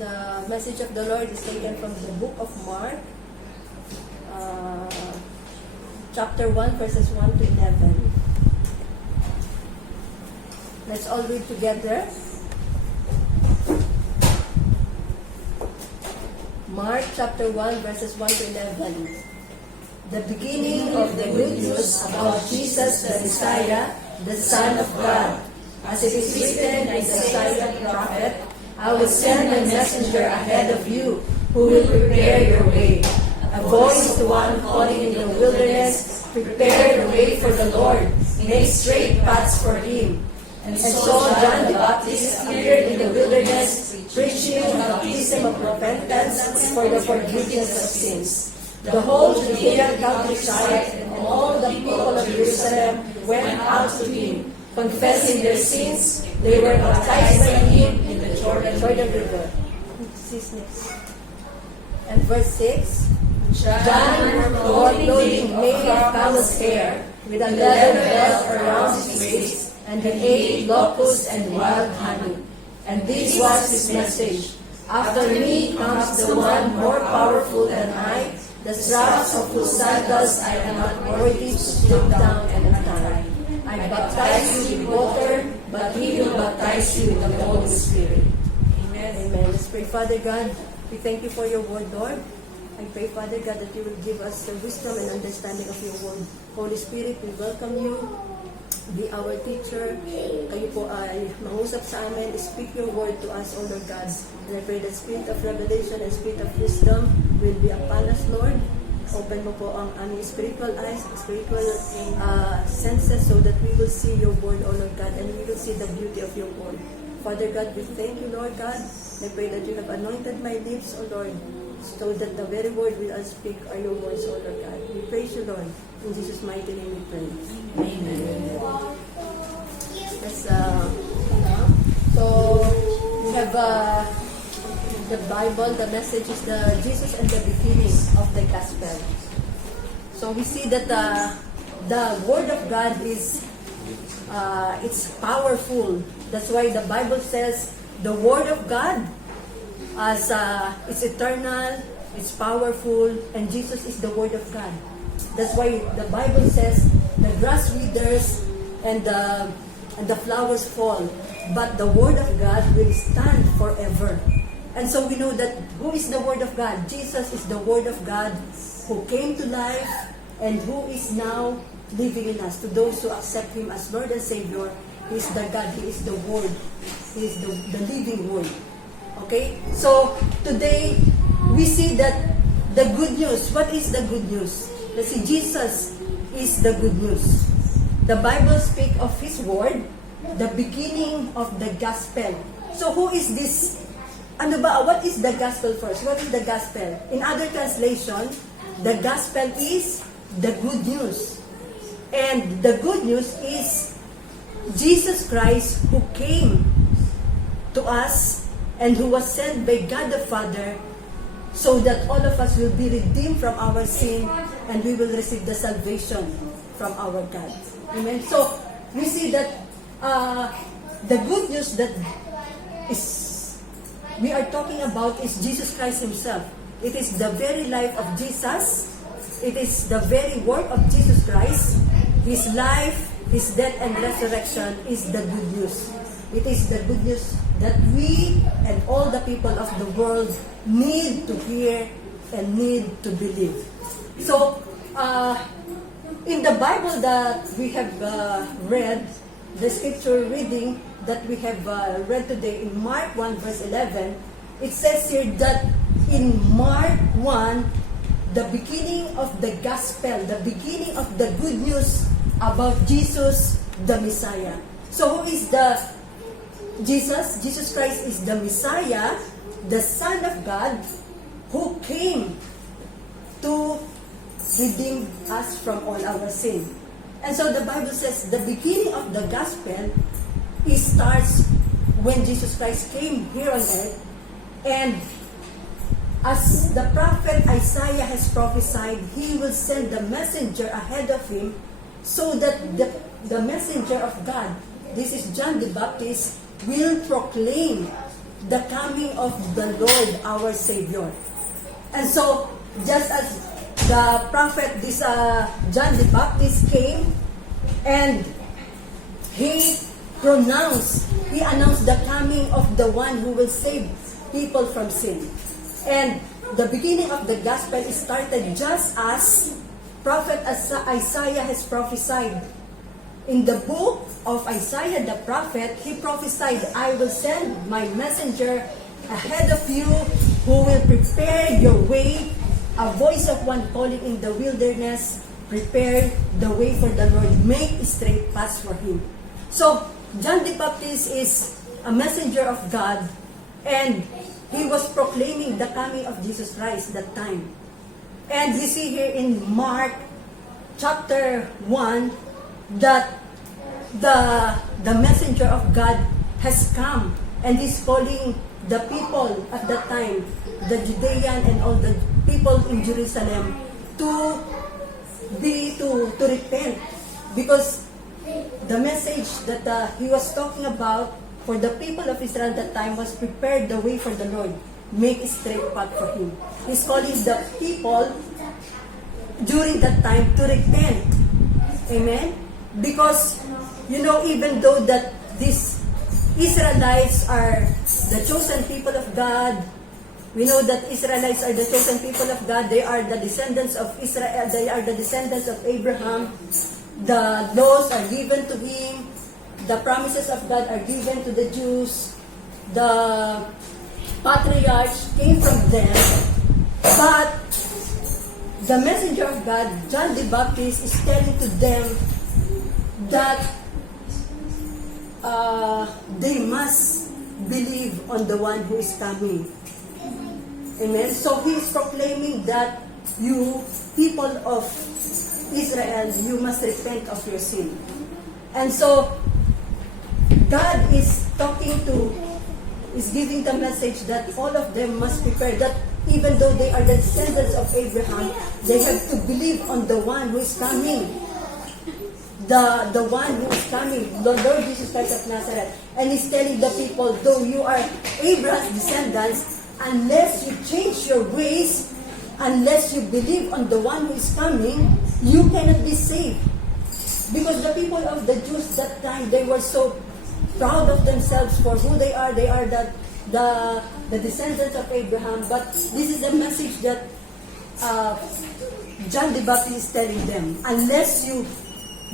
The message of the Lord is taken from the book of Mark, chapter 1, verses 1 to 11. Let's all read together. Mark chapter 1, verses 1 to 11. The beginning of the good news about Jesus the Messiah, the Son of God. As it is written in the Isaiah prophet, I will send my messenger ahead of you, who will prepare your way. A voice to one calling in the wilderness, prepare the way for the Lord, make straight paths for him. And so John the Baptist appeared in the wilderness, preaching a baptism of repentance for the forgiveness of sins. The whole Judean countryside and all the people of Jerusalem went out to him, confessing their sins. They were baptized by him in the Jordan River. And verse 6, John wore clothing made of camel's hair, with a leather belt around his waist, and he ate locusts and wild honey. And this was his message: after me comes the one more powerful than I, the straps of whose sandals I am not worthy to stoop down and untie. I baptize you with water, but he will baptize you with the Holy Spirit. Amen. Amen. Let's pray. Father God, we thank you for your word, Lord. I pray, Father God, that you will give us the wisdom and understanding of your word. Holy Spirit, we welcome you. Be our teacher. Kayo po ay mangusap sa amin. Speak your word to us, O Lord God. And I pray that spirit of revelation and spirit of wisdom will be upon us, Lord. Open mo po ang aming spiritual eyes, spiritual senses, so that we will see your word, O Lord God, and we will see the beauty of your word. Father God, we thank you, Lord God. I pray that you have anointed my lips, O Lord, so that the very word we will speak are your words, O Lord God. We praise you, Lord. In Jesus' mighty name we pray. Amen. Yes, so we have the Bible. The message is the Jesus and the beginning of the gospel. So we see that the word of God is it's powerful. That's why the Bible says the word of God as it's eternal, it's powerful, and Jesus is the word of God. That's why the Bible says the grass withers and the flowers fall, but the word of God will stand forever. And so we know that who is the word of God? Jesus is the word of God who came to life and who is now living in us. To those who accept him as Lord and Savior, he is the God, he is the word, he is the living word. Okay? So today we see that the good news. What is the good news? Let's see, Jesus is the good news. The Bible speaks of his word, the beginning of the gospel. So who is this? Ano ba? What is the gospel first? What is the gospel? In other translation, the gospel is the good news. And the good news is Jesus Christ, who came to us and who was sent by God the Father, so that all of us will be redeemed from our sin and we will receive the salvation from our God. Amen. So we see that the good news that we are talking about is Jesus Christ himself. It is the very life of Jesus. It is the very work of Jesus Christ. His life, his death and resurrection is the good news. It is the good news that we and all the people of the world need to hear and need to believe. So, in the Bible that we have read, the scripture reading that we have read today in Mark 1 verse 11, it says here that in Mark 1, the beginning of the gospel, the beginning of the good news about Jesus, the Messiah. So who is the Jesus? Jesus Christ is the Messiah, the Son of God, who came to redeem us from all our sin. And so the Bible says the beginning of the gospel starts when Jesus Christ came here on earth, and as the prophet Isaiah has prophesied, he will send the messenger ahead of him, so that the messenger of God, this is John the Baptist, will proclaim the coming of the Lord, our Savior. And so, just as the prophet, John the Baptist came, and he announced the coming of the one who will save people from sin. And the beginning of the gospel started just as prophet Isaiah has prophesied. In the book of Isaiah the prophet, he prophesied, I will send my messenger ahead of you who will prepare your way, a voice of one calling in the wilderness, prepare the way for the Lord, make straight paths for him. So, John the Baptist is a messenger of God, and he was proclaiming the coming of Jesus Christ that time. And we see here in Mark chapter 1 that the messenger of God has come and is calling the people at that time, the Judean and all the people in Jerusalem, to repent, because the message that he was talking about for the people of Israel at that time was prepare the way for the Lord, make a straight path for him. He's calling the people during that time to repent. Amen? Because, even though that these Israelites are the chosen people of God, we know that Israelites are the chosen people of God. They are the descendants of Israel. They are the descendants of Abraham. The laws are given to him. The promises of God are given to the Jews. The patriarchs came from them. But the messenger of God, John the Baptist, is telling to them that they must believe on the one who is coming. Amen. So he is proclaiming that you, people of Israel, you must repent of your sin. And so God is giving the message that all of them must prepare, that even though they are the descendants of Abraham, they have to believe on the one who is coming. The one who is coming, the Lord Jesus Christ of Nazareth. And he's telling the people, though you are Abraham's descendants, unless you change your ways, unless you believe on the one who is coming, you cannot be saved. Because the people of the Jews that time, they were so proud of themselves for who they are. They are the descendants of Abraham. But this is the message that John the Baptist is telling them. Unless you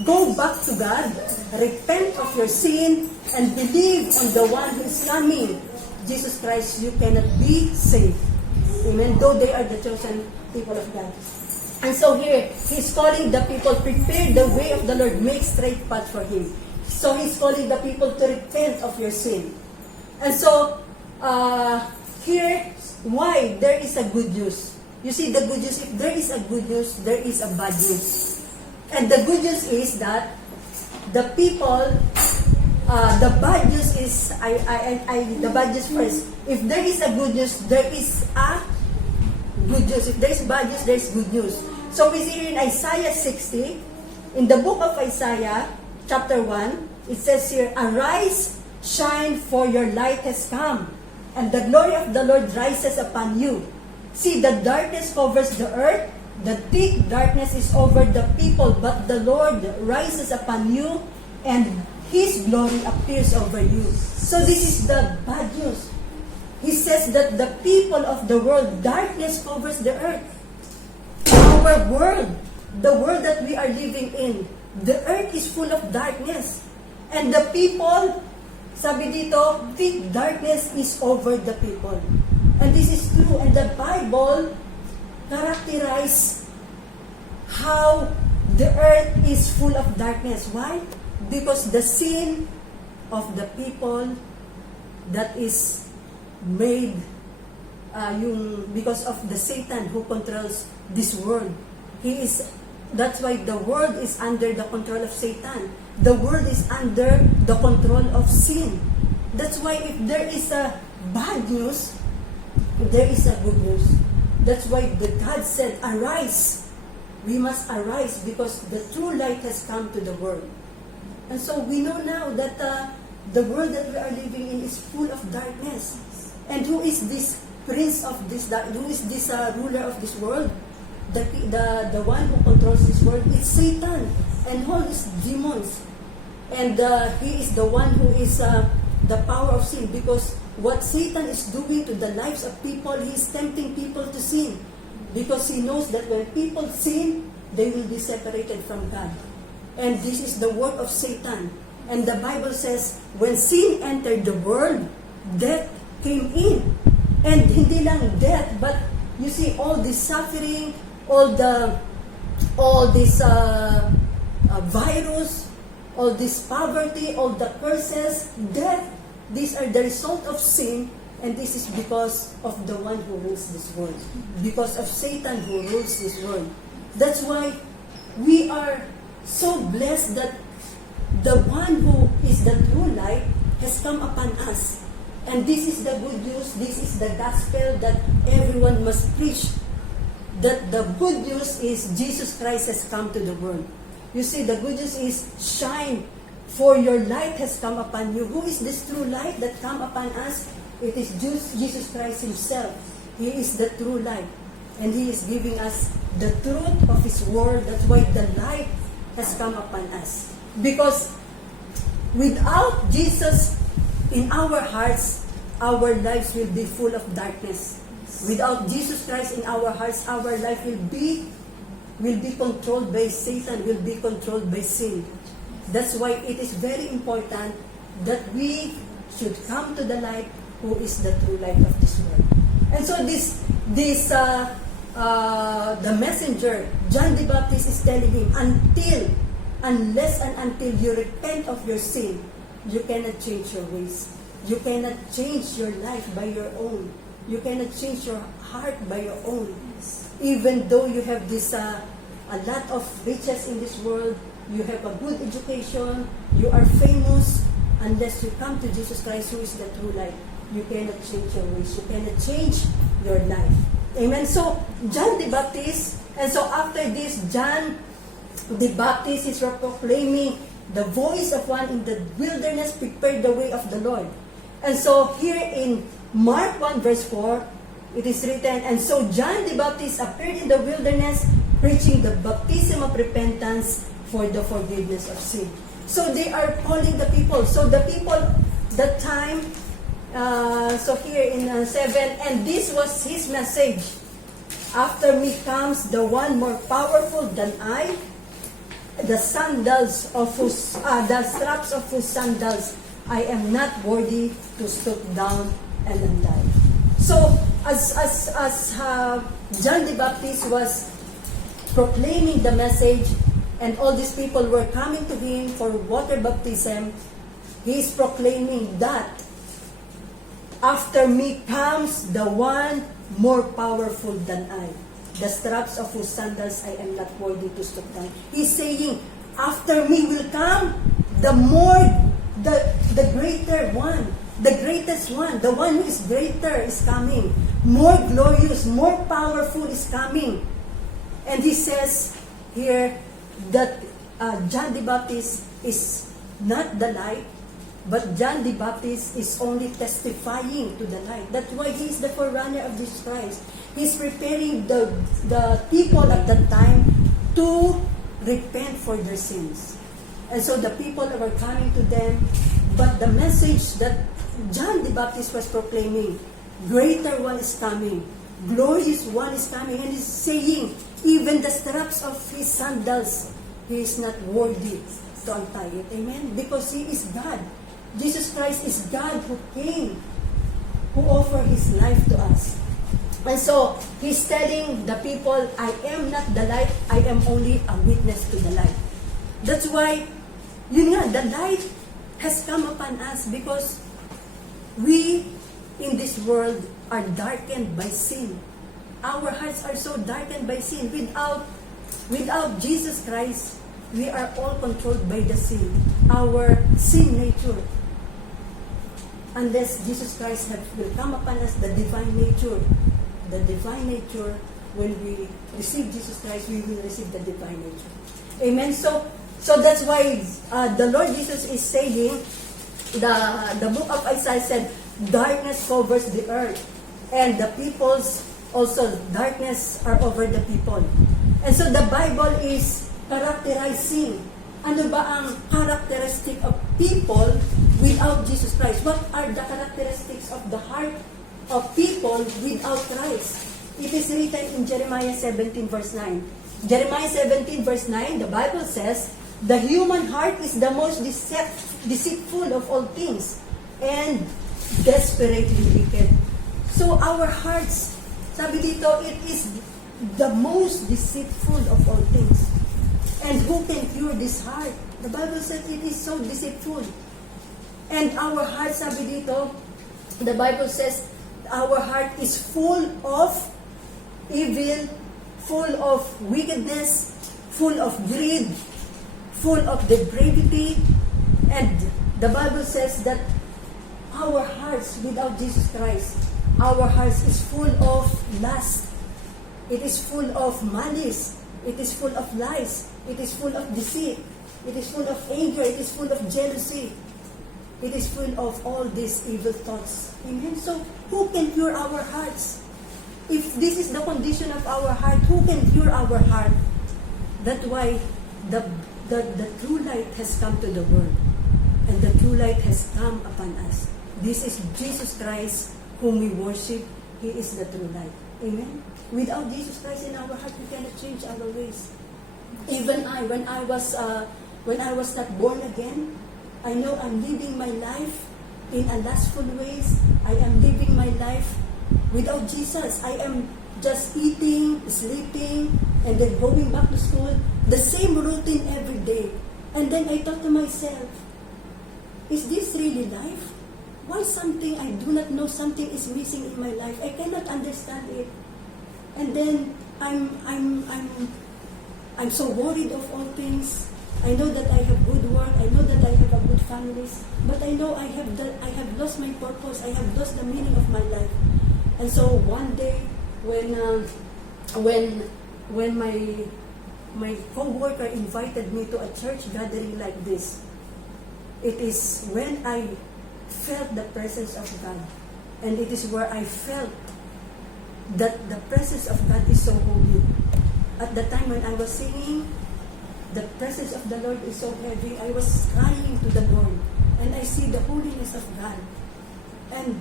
go back to God, repent of your sin, and believe on the one who is coming, Jesus Christ, you cannot be saved. Amen. Though they are the chosen people of God. And so here, he's calling the people, prepare the way of the Lord, make straight path for him. So he's calling the people to repent of your sin. And so, here, why there is a good news? You see, the good news, if there is a good news, there is a bad news. And the good news is that the people, the bad news is, the bad news first. If there is a good news, there is a good news. If there is bad news, there is good news. So we see in Isaiah 60, in the book of Isaiah, chapter 1, it says here, arise, shine, for your light has come, and the glory of the Lord rises upon you. See, the darkness covers the earth, the thick darkness is over the people, but the Lord rises upon you, and His glory appears over you. So this is the bad news. He says that the people of the world, darkness covers the earth. Our world, the world that we are living in, the earth is full of darkness. And the people, sabi dito, thick darkness is over the people. And this is true. And the Bible characterizes how the earth is full of darkness. Why? Because the sin of the people that is made because of the Satan who controls this world. That's why the world is under the control of Satan. The world is under the control of sin. That's why if there is a bad news, there is a good news. That's why God said, arise. We must arise because the true light has come to the world. And so we know now that the world that we are living in is full of darkness. And who is this prince of this, who is this ruler of this world? The one who controls this world, it's Satan and all these demons. And he is the one who is the power of sin, because what Satan is doing to the lives of people, he is tempting people to sin. Because he knows that when people sin, they will be separated from God. And this is the work of Satan. And the Bible says, when sin entered the world, death came in. And hindi lang death, but you see all this suffering, all this virus, all this poverty, all the curses, death. These are the result of sin, and this is because of the one who rules this world. Because of Satan who rules this world. That's why we are so blessed that the one who is the true light has come upon us. And this is the good news, this is the gospel that everyone must preach. That the good news is Jesus Christ has come to the world. You see, the good news is shine, for your light has come upon you. Who is this true light that come upon us? It is Jesus Christ himself. He is the true light. And he is giving us the truth of his word. That's why the light has come upon us. Because without Jesus in our hearts, our lives will be full of darkness. Without Jesus Christ in our hearts, our life will be controlled by Satan, will be controlled by sin. That's why it is very important that we should come to the light, who is the true light of this world. And so the messenger, John the Baptist, is telling him, unless and until you repent of your sin, you cannot change your ways. You cannot change your life by your own. You cannot change your heart by your own. Even though you have this a lot of riches in this world, you have a good education, you are famous, unless you come to Jesus Christ, who is the true light, you cannot change your ways. You cannot change your life. Amen. So, John the Baptist, and so after this, John the Baptist is proclaiming the voice of one in the wilderness, prepare the way of the Lord. And so here in Mark 1 verse 4, it is written, and so John the Baptist appeared in the wilderness, preaching the baptism of repentance for the forgiveness of sin. So they are calling the people. So the people that time, so here in 7, and this was his message. After me comes the one more powerful than I, the straps of whose sandals I am not worthy to stoop down and untie. So as John the Baptist was proclaiming the message, and all these people were coming to him for water baptism, he is proclaiming that after me comes the one more powerful than I, the straps of whose sandals I am not worthy to stoop down. He's saying, after me will come the greater one, the greatest one, the one who is greater is coming, more glorious, more powerful is coming. And he says here that John the Baptist is not the light, but John the Baptist is only testifying to the light. That's why he is the forerunner of Jesus Christ. He's preparing the people at that time to repent for their sins. And so the people were coming to them, but the message that John the Baptist was proclaiming, greater one is coming, glorious one is coming, and he's saying, even the straps of his sandals, he is not worthy to untie it. Amen? Because he is God. Jesus Christ is God who came, who offered his life to us. And so, he's telling the people, I am not the light, I am only a witness to the light. That's why, the light has come upon us because we in this world are darkened by sin. Our hearts are so darkened by sin. Without Jesus Christ, we are all controlled by the sin, our sin nature. Unless Jesus Christ will come upon us, the divine nature, when we receive Jesus Christ, we will receive the divine nature. Amen. So that's why the Lord Jesus is saying, the book of Isaiah said, darkness covers the earth, and the peoples also, darkness are over the people. And so the Bible is characterizing ano ba ang characteristic of people without Jesus Christ. What are the characteristics of the heart of people without Christ? It is written in Jeremiah 17 verse 9. Jeremiah 17 verse 9, the Bible says, the human heart is the most deceitful of all things and desperately wicked. So our hearts, sabi dito, it is the most deceitful of all things. And who can cure this heart? The Bible says it is so deceitful. And our heart, sabi dito, the Bible says, our heart is full of evil, full of wickedness, full of greed, full of depravity. And the Bible says that our hearts without Jesus Christ, our hearts is full of lust. It is full of malice. It is full of lies. It is full of deceit. It is full of anger. It is full of jealousy. It is full of all these evil thoughts. Amen? So, who can cure our hearts? If this is the condition of our heart, who can cure our heart? That's why the true light has come to the world. And the true light has come upon us. This is Jesus Christ whom we worship. He is the true light. Amen? Without Jesus Christ in our heart, we cannot change our ways. Even when I was not born again, I know I'm living my life in unlustful ways. I am living my life without Jesus. I am just eating, sleeping, and then going back to school. The same routine every day. And then I thought to myself, is this really life? Why something I do not know, something is missing in my life? I cannot understand it. And then I'm so worried of all things. I know that I have good work. I know that I have a good families. But I know I have lost my purpose. I have lost the meaning of my life. And so one day, when my co-worker invited me to a church gathering like this, it is when I felt the presence of God. And it is where I felt that the presence of God is so holy. At the time when I was singing, the presence of the Lord is so heavy. I was crying to the Lord. And I see the holiness of God. And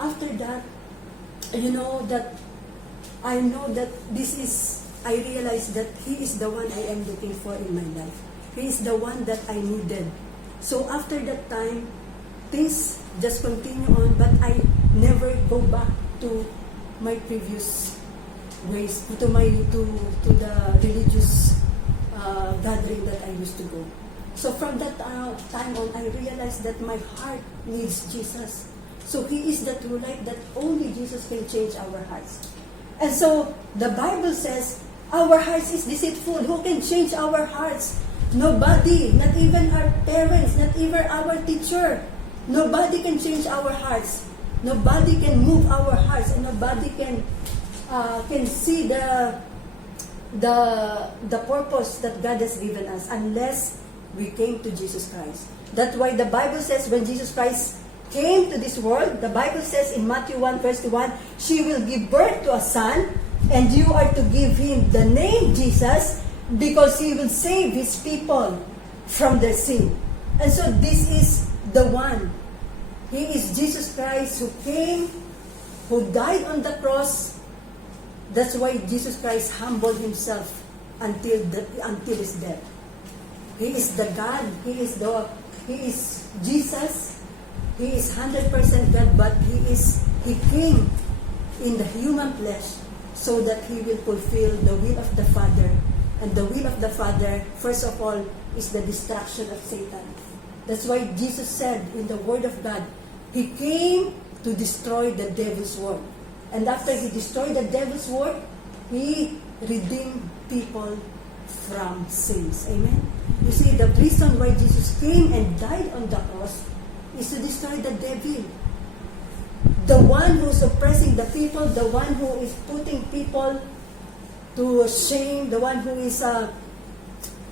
after that, I know that I realized that He is the one I am looking for in my life. He is the one that I needed. So after that time, things just continue on, but I never go back to my previous ways, to the religious gathering that I used to go. So from that time on, I realized that my heart needs Jesus. So He is the true light that only Jesus can change our hearts. And so the Bible says, our hearts is deceitful. Who can change our hearts? Nobody, not even our parents, not even our teacher. Nobody can change our hearts. Nobody can move our hearts, and nobody can see the purpose that God has given us unless we came to Jesus Christ. That's why the Bible says when Jesus Christ came to this world, the Bible says in Matthew 1 verse 1, she will give birth to a son, and you are to give him the name Jesus, because he will save his people from their sin. And so this is the one. He is Jesus Christ who came, who died on the cross. That's why Jesus Christ humbled himself until his death. He is the God. He is Jesus. He is 100% God, but he came in the human flesh so that he will fulfill the will of the Father. And the will of the Father, first of all, is the destruction of Satan. That's why Jesus said in the Word of God, He came to destroy the devil's work. And after He destroyed the devil's work, He redeemed people from sins. Amen? You see, the reason why Jesus came and died on the cross is to destroy the devil. The one who is oppressing the people, the one who is putting people to shame, the one who is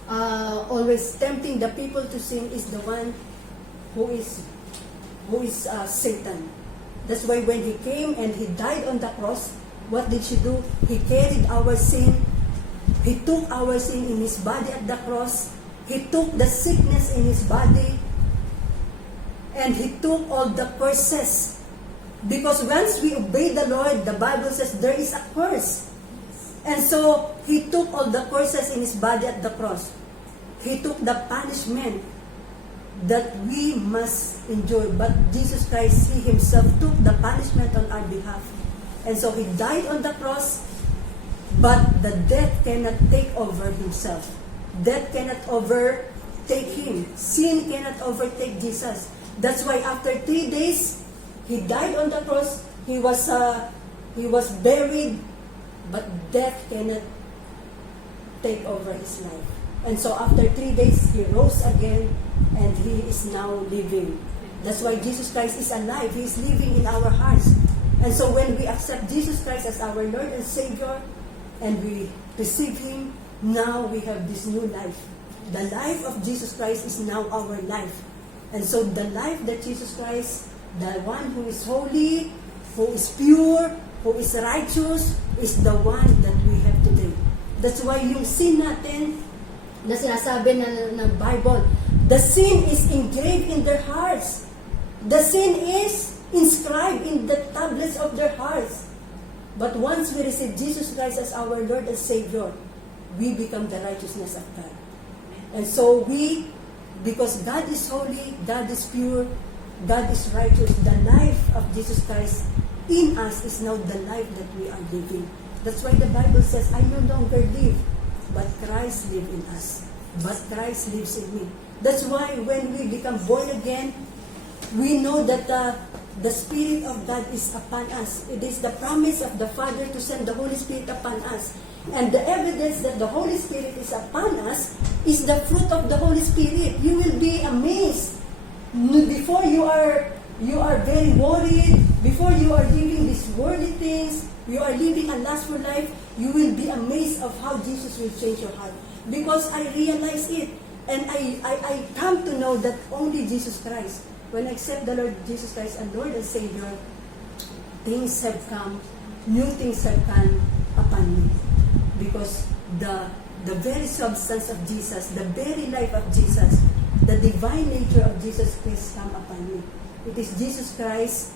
always tempting the people to sin is the one who is Satan. That's why when He came and He died on the cross, what did she do? He carried our sin. He took our sin in His body at the cross. He took the sickness in His body. And He took all the curses. Because once we obey the Lord, the Bible says there is a curse. And so, He took all the curses in His body at the cross. He took the punishment that we must endure. But Jesus Christ, He Himself took the punishment on our behalf. And so, He died on the cross, but the death cannot take over Himself. Death cannot overtake Him. Sin cannot overtake Jesus. That's why after 3 days, He died on the cross. He was buried, but death cannot take over His life. And so after 3 days, He rose again, and He is now living. That's why Jesus Christ is alive. He is living in our hearts. And so when we accept Jesus Christ as our Lord and Savior, and we receive Him, now we have this new life. The life of Jesus Christ is now our life. And so the life that Jesus Christ, the one who is holy, who is pure, who is righteous, is the one that we have today. That's why yung sin natin, na sinasabi ng Bible, the sin is engraved in their hearts. The sin is inscribed in the tablets of their hearts. But once we receive Jesus Christ as our Lord and Savior, we become the righteousness of God. And so because God is holy, God is pure, God is righteous, the life of Jesus Christ in us is now the life that we are living. That's why the Bible says, I no longer live, but Christ lives in us. But Christ lives in me. That's why when we become born again, we know that the Spirit of God is upon us. It is the promise of the Father to send the Holy Spirit upon us. And the evidence that the Holy Spirit is upon us is the fruit of the Holy Spirit. You will be amazed. Before you are very worried, before you are living these worldly things, you are living a lustful life, you will be amazed of how Jesus will change your heart. Because I realize it. And I come to know that only Jesus Christ, when I accept the Lord Jesus Christ as Lord and Savior, things have come, new things have come upon me. Because the very substance of Jesus, the very life of Jesus, the divine nature of Jesus Christ come upon me. It is Jesus Christ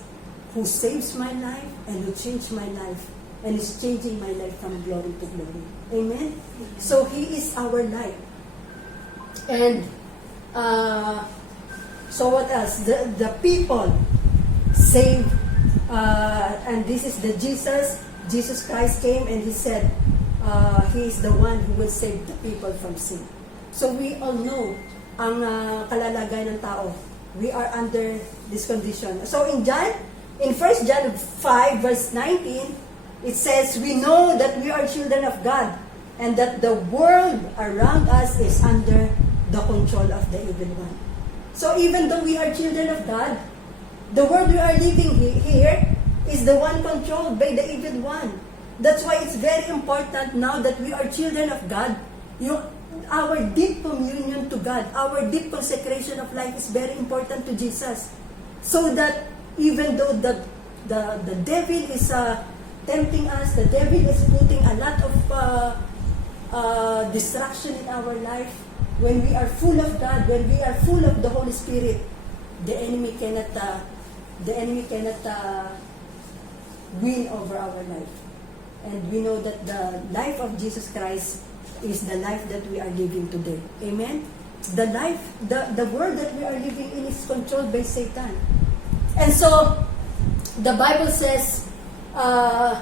who saves my life and who changed my life and is changing my life from glory to glory. Amen? So He is our life. And so what else? The people saved, and this is the Jesus Christ came and He said, He is the one who will save the people from sin. So we all know ang kalalagay ng tao. We are under this condition. So in 1 John 5 verse 19, it says, we know that we are children of God and that the world around us is under the control of the evil one. So even though we are children of God, the world we are living here is the one controlled by the evil one. That's why it's very important now that we are children of God, our deep communion to God, our deep consecration of life is very important to Jesus. So that even though the devil is tempting us, the devil is putting a lot of distraction in our life, when we are full of God, when we are full of the Holy Spirit, the enemy cannot win over our life. And we know that the life of Jesus Christ is the life that we are living today. Amen? The life, the world that we are living in is controlled by Satan. And so, the Bible says, the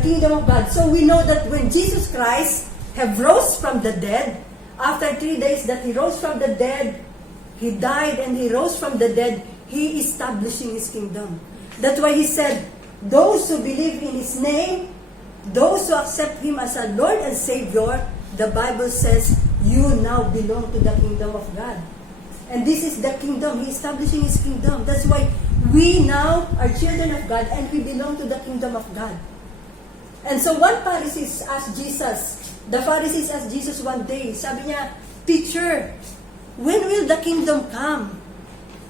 kingdom of God. So we know that when Jesus Christ have rose from the dead, after 3 days that He rose from the dead, He died and He rose from the dead, He is establishing His kingdom. That's why He said, those who believe in His name, those who accept Him as a Lord and Savior, the Bible says, you now belong to the kingdom of God. And this is the kingdom. He is establishing His kingdom. That's why we now are children of God and we belong to the kingdom of God. And so one Pharisees asked Jesus, the Pharisees asked Jesus one day, sabi niya, Teacher, when will the kingdom come?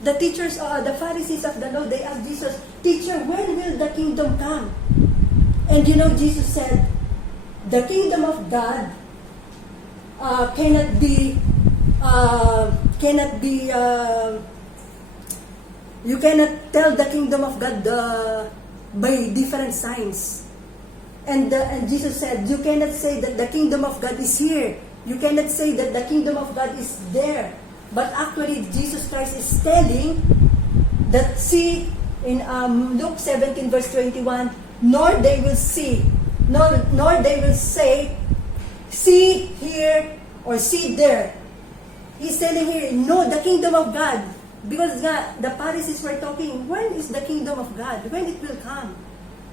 The teachers, the Pharisees of the law, they asked Jesus, "Teacher, when will the kingdom come?" And you know, Jesus said, the kingdom of God cannot be, you cannot tell the kingdom of God by different signs. And Jesus said, you cannot say that the kingdom of God is here. You cannot say that the kingdom of God is there. But actually, Jesus Christ is telling that, see, in Luke 17 verse 21, nor they will see, nor they will say, see here or see there. He's telling here, no, the kingdom of God. Because the Pharisees were talking, when is the kingdom of God? When it will come?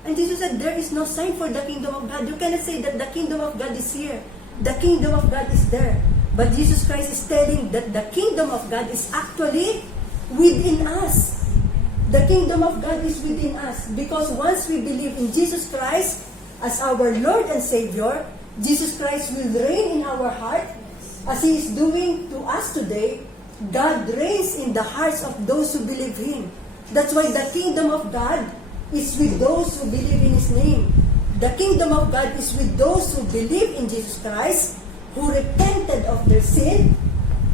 And Jesus said, there is no sign for the kingdom of God. You cannot say that the kingdom of God is here. The kingdom of God is there. But Jesus Christ is telling that the kingdom of God is actually within us. The kingdom of God is within us. Because once we believe in Jesus Christ as our Lord and Savior, Jesus Christ will reign in our heart as He is doing to us today. God reigns in the hearts of those who believe Him. That's why the kingdom of God is with those who believe in His name. The kingdom of God is with those who believe in Jesus Christ, who repented of their sin.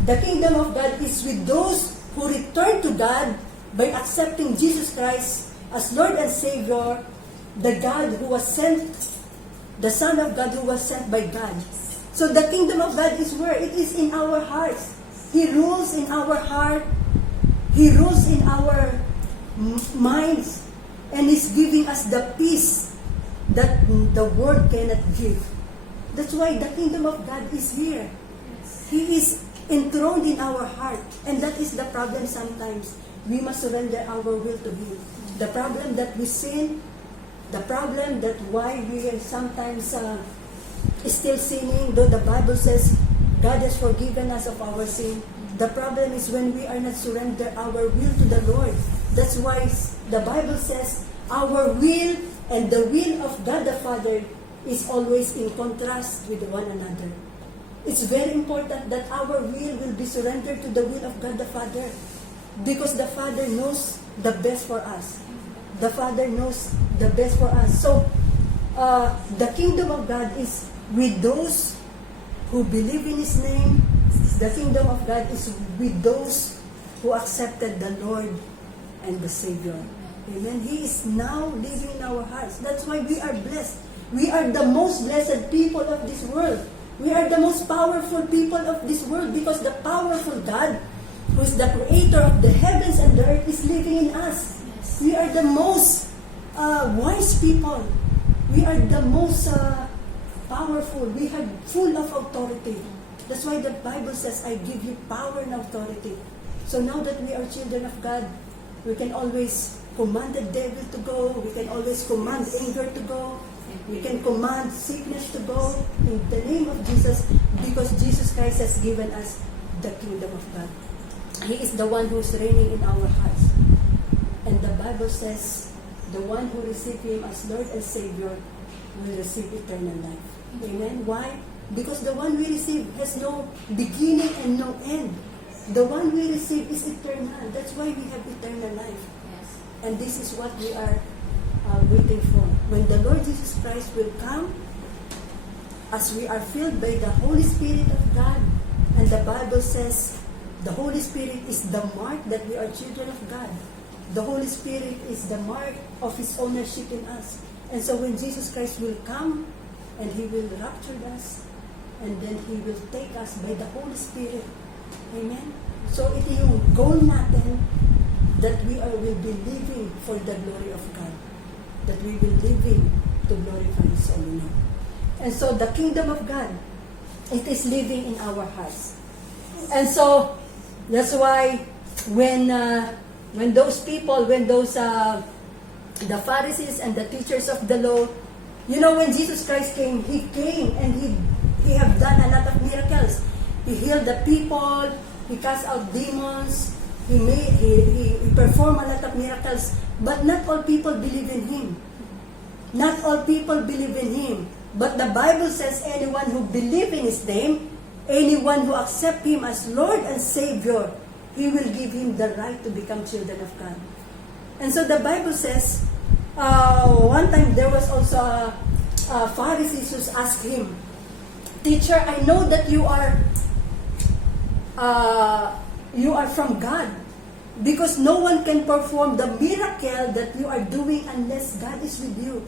The kingdom of God is with those who return to God by accepting Jesus Christ as Lord and Savior, the God who was sent, the Son of God who was sent by God. So the kingdom of God is where? It is in our hearts. He rules in our heart. He rules in our minds. And is giving us the peace that the world cannot give. That's why the kingdom of God is here. He is enthroned in our heart. And that is the problem sometimes. We must surrender our will to Him. The problem that we sin, the problem that why we are sometimes still sinning, though the Bible says God has forgiven us of our sin. The problem is when we are not surrender our will to the Lord. That's why the Bible says our will and the will of God the Father is always in contrast with one another. It's very important that our will be surrendered to the will of God the Father, because the Father knows the best for us. The Father knows the best for us. So, the kingdom of God is with those who believe in His name. The kingdom of God is with those who accepted the Lord and the Savior. Amen. He is now living in our hearts. That's why we are blessed. We are the most blessed people of this world. We are the most powerful people of this world, because the powerful God, who is the creator of the heavens and the earth, is living in us. We are the most wise people. We are the most powerful. We are full of authority. That's why the Bible says, I give you power and authority. So now that we are children of God, we can always command the devil to go. We can always command anger to go. We can command sickness to go in the name of Jesus, because Jesus Christ has given us the kingdom of God. He is the one who is reigning in our hearts. And the Bible says, the one who receives Him as Lord and Savior will receive eternal life. Amen? Why? Because the one we receive has no beginning and no end. The one we receive is eternal. That's why we have eternal life. Yes. And this is what we are waiting for. When the Lord Jesus Christ will come, as we are filled by the Holy Spirit of God, and the Bible says, the Holy Spirit is the mark that we are children of God. The Holy Spirit is the mark of His ownership in us. And so when Jesus Christ will come, and He will rapture us, and then He will take us by the Holy Spirit. Amen? So ito yung goal natin, that we will be living for the glory of God. That we will living to glorify His holy name. And so the kingdom of God, it is living in our hearts. And so that's why when those people, the Pharisees and the teachers of the law, you know, when Jesus Christ came, He came and He have done a lot of miracles. He healed the people, He cast out demons, He performed a lot of miracles. But not all people believe in Him. Not all people believe in Him. But the Bible says anyone who believes in His name, anyone who accepts Him as Lord and Savior, He will give him the right to become children of God. And so the Bible says, one time there was also a Pharisee who asked him, "Teacher, I know that you are from God, because no one can perform the miracle that you are doing unless God is with you."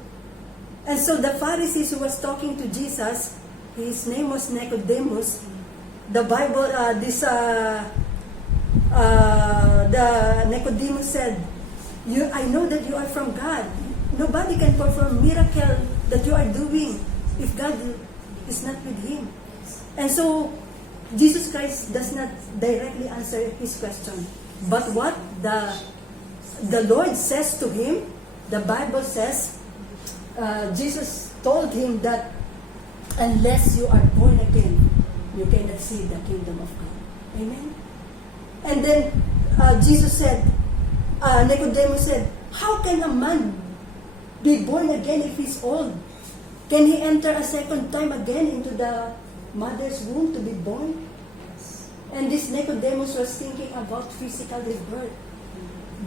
And so the Pharisee who was talking to Jesus, his name was Nicodemus. The Bible, the Nicodemus said, I know that you are from God. Nobody can perform miracle that you are doing if God is not with him. And so Jesus Christ does not directly answer his question. But what the Lord says to him, the Bible says, Jesus told him that unless you are born again, you cannot see the kingdom of God. Amen? And then Jesus said, Nicodemus said, "How can a man be born again if he's old? Can he enter a second time again into the mother's womb to be born?" And this Nicodemus was thinking about physical rebirth.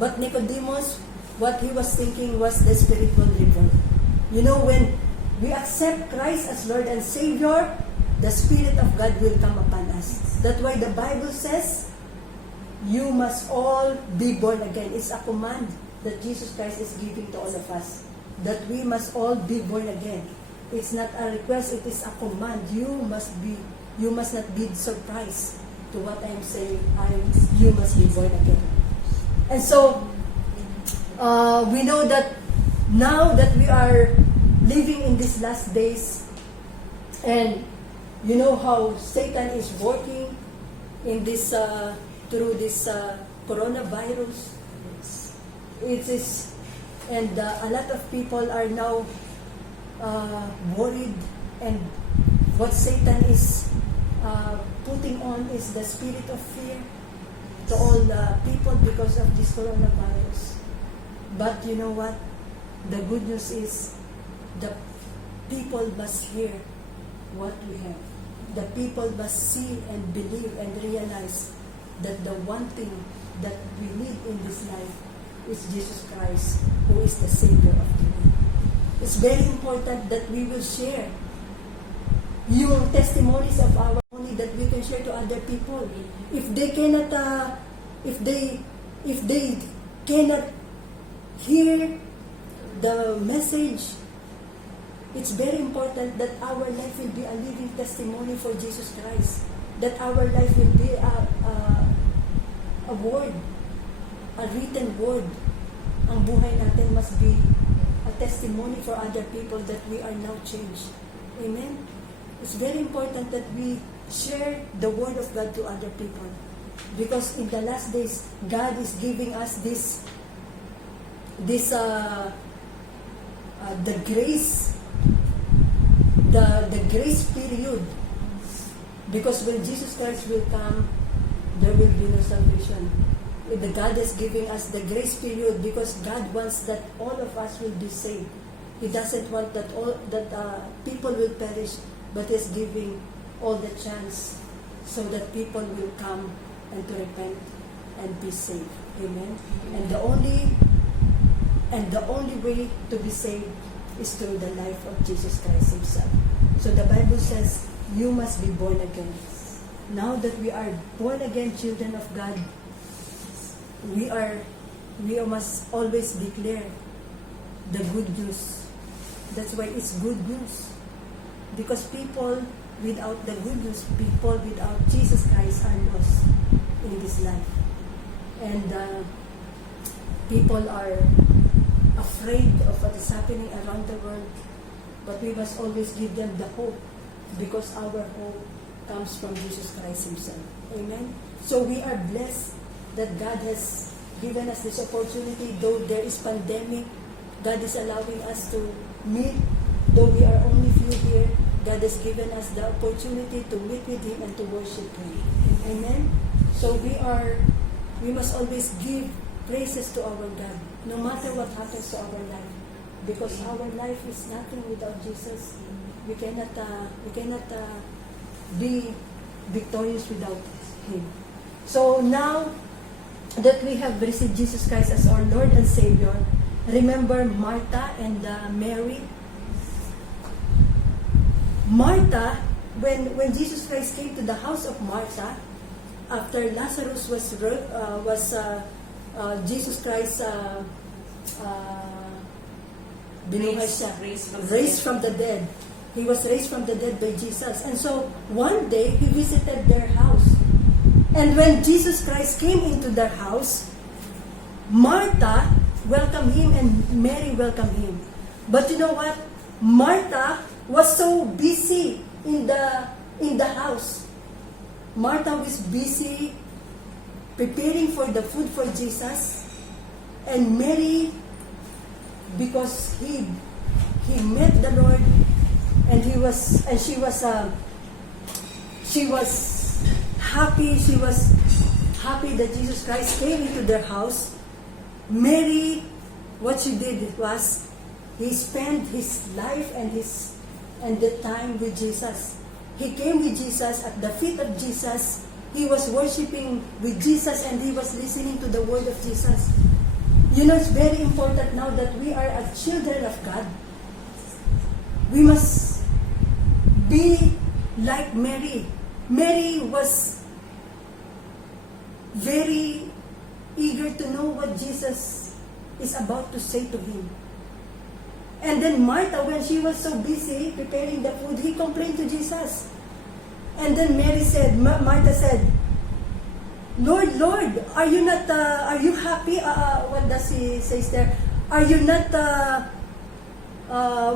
But Nicodemus, what he was thinking was the spiritual rebirth. You know, when we accept Christ as Lord and Savior, the Spirit of God will come upon us. That's why the Bible says, you must all be born again. It's a command that Jesus Christ is giving to all of us, that we must all be born again. It's not a request, it is a command. You must not be surprised to what I'm saying. You must be born again. And so, we know that now that we are living in these last days, and you know how Satan is working in this through this coronavirus. It is, and a lot of people are now worried, and what Satan is putting on is the spirit of fear to all the people because of this coronavirus. But you know what? The good news is the people must hear what we have. The people must see and believe and realize that the one thing that we need in this life is Jesus Christ, who is the Savior of the world. It's very important that we will share yung testimonies of our only that we can share to other people. If they cannot, if they cannot hear the message, it's very important that our life will be a living testimony for Jesus Christ. That our life will be a word, a written word. Ang buhay natin must be a testimony for other people that we are now changed. Amen? It's very important that we share the word of God to other people. Because in the last days, God is giving us the grace, the grace period. Because when Jesus Christ will come, there will be no salvation. The God is giving us the grace period because God wants that all of us will be saved. He doesn't want that people will perish, but He's giving all the chance so that people will come and to repent and be saved. Amen. And the only way to be saved is through the life of Jesus Christ Himself. So the Bible says, you must be born again. Now that we are born again children of God, we must always declare the good news. That's why it's good news. Because people without the good news, people without Jesus Christ are lost in this life. And people are afraid of what is happening around the world. But we must always give them the hope, because our hope comes from Jesus Christ Himself. Amen? So we are blessed that God has given us this opportunity. Though there is pandemic, God is allowing us to meet. Though we are only few here, God has given us the opportunity to meet with Him and to worship Him. Amen? So we must always give praises to our God, no matter what happens to our life. Because our life is nothing without Jesus. We cannot be victorious without Him. So now, that we have received Jesus Christ as our Lord and Savior, remember Martha and Mary? Martha, when Jesus Christ came to the house of Martha, after Lazarus Jesus Christ binuhay siya, raised from the dead. He was raised from the dead by Jesus. And so, one day, He visited their house. And when Jesus Christ came into their house, Martha welcomed Him and Mary welcomed Him. But you know what? Martha was so busy in the house. Martha was busy preparing for the food for Jesus. And Mary, because he met the Lord, and she was happy. She was happy that Jesus Christ came into their house. Mary, what she did was, he spent his life and the time with Jesus. He came with Jesus at the feet of Jesus. He was worshiping with Jesus, and he was listening to the word of Jesus. You know, it's very important now that we are as children of God. We must be like Mary. Mary was very eager to know what Jesus is about to say to him. And then Martha, when she was so busy preparing the food, he complained to Jesus. And then Martha said, Lord, are you happy? What does he say there? Are you not,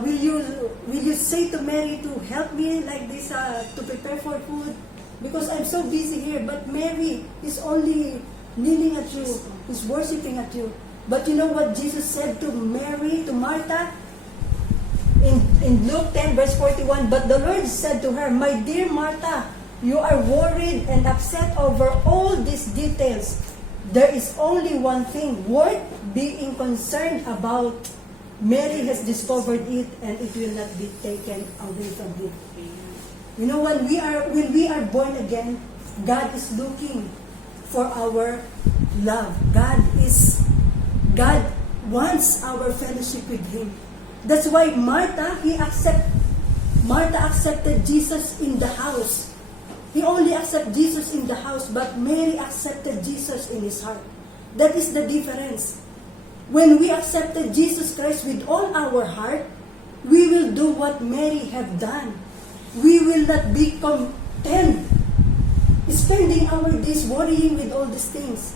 will you say to Mary to help me like this, to prepare for food? Because I'm so busy here, but Mary is only kneeling at you, is worshiping at you. But you know what Jesus said to Martha? In Luke 10 verse 41, but the Lord said to her, my dear Martha, you are worried and upset over all these details. There is only one thing worth being concerned about. Mary has discovered it, and it will not be taken away from you. You know, when we are born again, God is looking for our love. God wants our fellowship with Him. That's why Martha accepted Jesus in the house. He only accepted Jesus in the house, but Mary accepted Jesus in his heart. That is the difference. When we accepted Jesus Christ with all our heart, we will do what Mary have done. We will not be content spending our days worrying with all these things.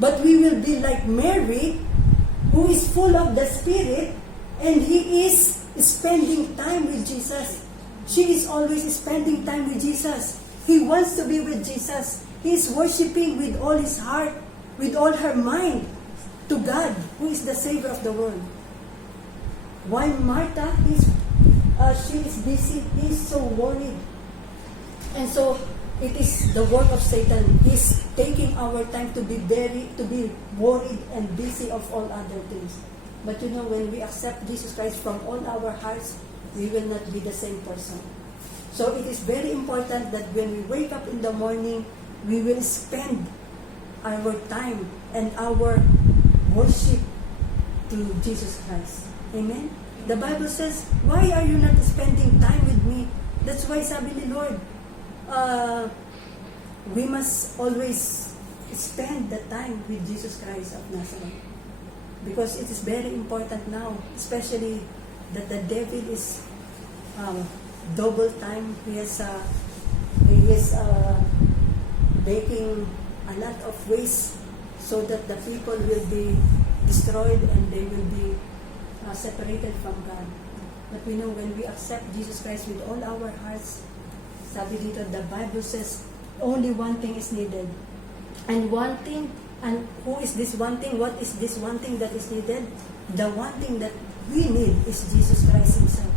But we will be like Mary, who is full of the Spirit, and he is spending time with Jesus. She is always spending time with Jesus. He wants to be with Jesus. He is worshiping with all his heart, with all her mind, to God, who is the Savior of the world. While Martha, she is busy, he is so worried. And so, it is the work of Satan. He's taking our time to be worried and busy of all other things. But you know, when we accept Jesus Christ from all our hearts, we will not be the same person. So it is very important that when we wake up in the morning, we will spend our time and our worship to Jesus Christ. Amen? The Bible says, why are you not spending time with me? That's why sabi ni Lord, we must always spend the time with Jesus Christ of Nazareth. Because it is very important now, especially that the devil is double time. He is making a lot of ways so that the people will be destroyed and they will be separated from God. But we know when we accept Jesus Christ with all our hearts, sabi dito, the Bible says only one thing is needed. And one thing, and who is this one thing? What is this one thing that is needed? The one thing that we need is Jesus Christ Himself.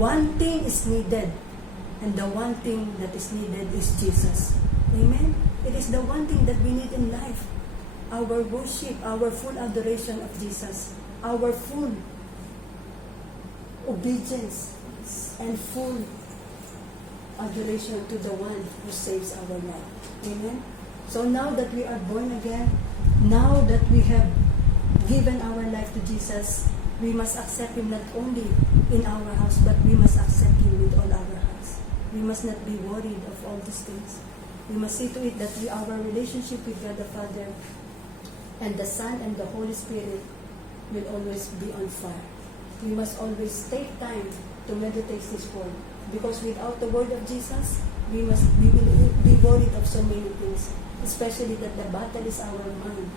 One thing is needed, and the one thing that is needed is Jesus. Amen? It is the one thing that we need in life. Our worship, our full adoration of Jesus, our full obedience, and full adoration to the one who saves our life. Amen? So now that we are born again, now that we have given our life to Jesus, we must accept Him not only in our house, but we must accept Him with all our hearts. We must not be worried of all these things. We must see to it that our relationship with God the Father and the Son and the Holy Spirit will always be on fire. We must always take time to meditate this word, because without the word of Jesus, we will be worried of so many things, especially that the battle is our mind.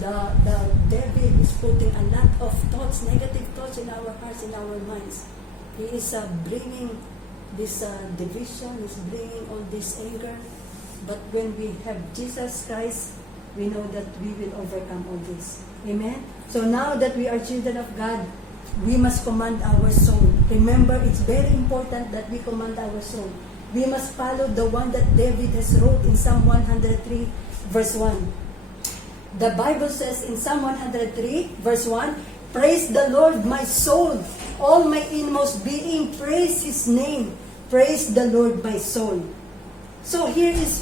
The devil is putting a lot of thoughts, negative thoughts in our hearts, in our minds. He is bringing this division, is bringing all this anger. But when we have Jesus Christ, we know that we will overcome all this. Amen? So now that we are children of God, we must command our soul. Remember, it's very important that we command our soul. We must follow the one that David has wrote in Psalm 103, verse 1. The Bible says in Psalm 103, verse 1, "Praise the Lord, my soul, all my inmost being, praise His name. Praise the Lord, my soul." So here is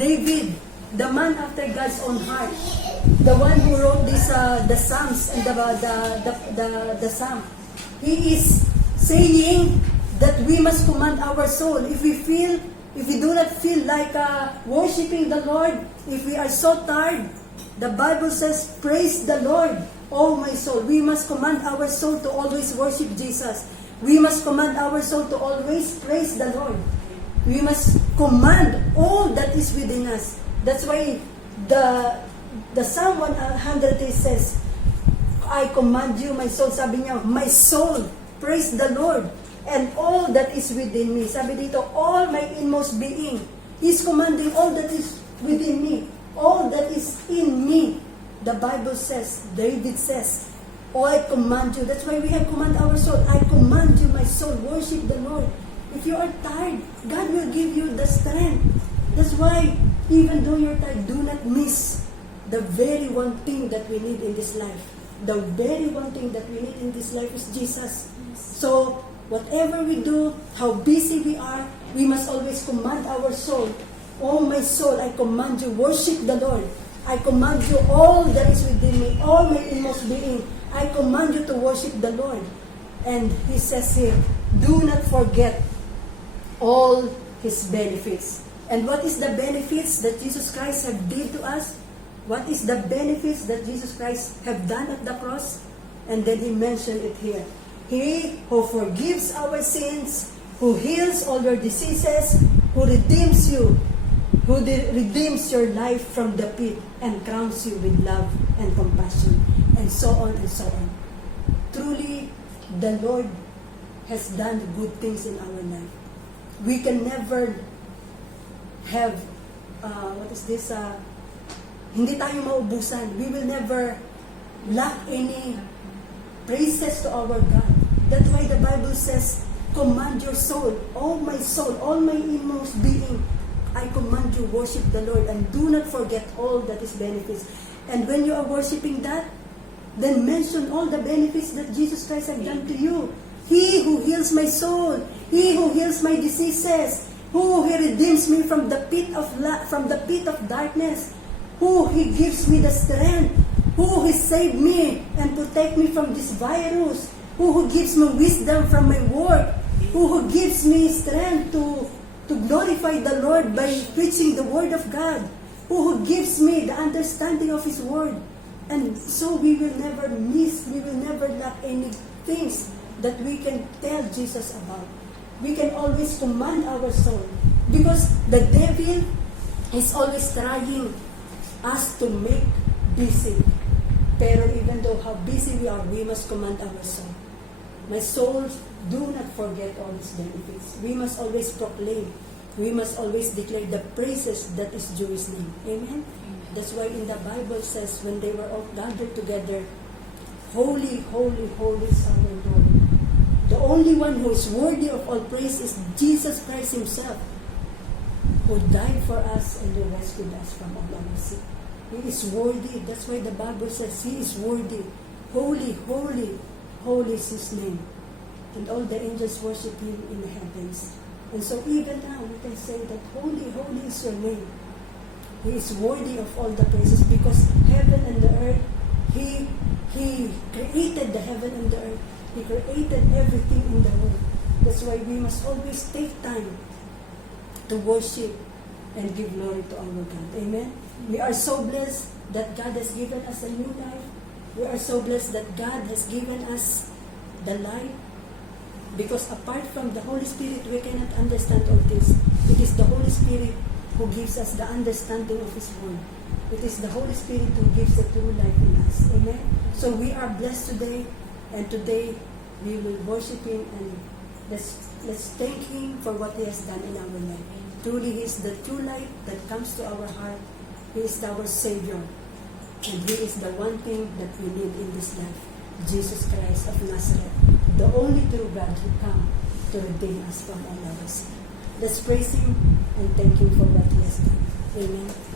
David, the man after God's own heart, the one who wrote this, the Psalms and the Psalm. He is saying that we must command our soul. If we do not feel like worshiping the Lord, if we are so tired, the Bible says, "Praise the Lord, oh my soul." We must command our soul to always worship Jesus. We must command our soul to always praise the Lord. We must command all that is within us. That's why the Psalm 103 says, "I command you, my soul." Sabi niya, "My soul, praise the Lord, and all that is within me." Sabi dito, all my inmost being. He's commanding all that is within me, all that is in me. The Bible says, David says, "Oh, I command you." That's why we have command our soul. "I command you, my soul, worship the Lord." If you are tired, God will give you the strength. That's why, even though you're tired, do not miss the very one thing that we need in this life. The very one thing that we need in this life is Jesus. So, whatever we do, how busy we are, we must always command our soul. "Oh, my soul, I command you, worship the Lord. I command you, all that is within me, all my inmost being. I command you to worship the Lord." And He says here, do not forget all His benefits. And what is the benefits that Jesus Christ have did to us? What is the benefits that Jesus Christ have done at the cross? And then He mentioned it here. He who forgives our sins, who heals all your diseases, who redeems you, who redeems your life from the pit and crowns you with love and compassion, and so on and so on. Truly, the Lord has done good things in our life. We can never have, hindi tayo maubusan. We will never lack any praises to our God. That's why the Bible says, "Command your soul, oh my soul, all my inmost being, I command you, worship the Lord, and do not forget all that is benefits." And when you are worshiping that, then mention all the benefits that Jesus Christ has done to you. He who heals my soul, He who heals my diseases, who He redeems me from the pit of darkness, who He gives me the strength, who He saved me and protect me from this virus, who gives me wisdom from my work, who gives me strength to glorify the Lord by preaching the Word of God, who gives me the understanding of His Word. And so we will never miss, we will never lack any things that we can tell Jesus about. We can always command our soul, because the devil is always trying us to make busy. Pero even though how busy we are, we must command our soul. My souls, do not forget all His benefits. We must always proclaim. We must always declare the praises that is due His name. Amen? That's why in the Bible says, when they were all gathered together, "Holy, holy, holy is our Lord." The only one who is worthy of all praise is Jesus Christ Himself, who died for us and who rescued us from all our sin. He is worthy. That's why the Bible says He is worthy. Holy, holy, holy is His name. And all the angels worship Him in the heavens. And so even now we can say that holy, holy is your name. He is worthy of all the praises because heaven and the earth, He created the heaven and the earth. He created everything in the world. That's why we must always take time to worship and give glory to our God. Amen? We are so blessed that God has given us a new life. We are so blessed that God has given us the light. Because apart from the Holy Spirit, we cannot understand all this. It is the Holy Spirit who gives us the understanding of His Word. It is the Holy Spirit who gives the true life in us. Amen? So we are blessed today, and today we will worship Him, and let's thank Him for what He has done in our life. Truly, He is the true light that comes to our heart. He is our Savior, and He is the one thing that we need in this life. Jesus Christ of Nazareth, the only true God who come to redeem us from all our sin. Let's praise Him and thank Him for what He has done. Amen.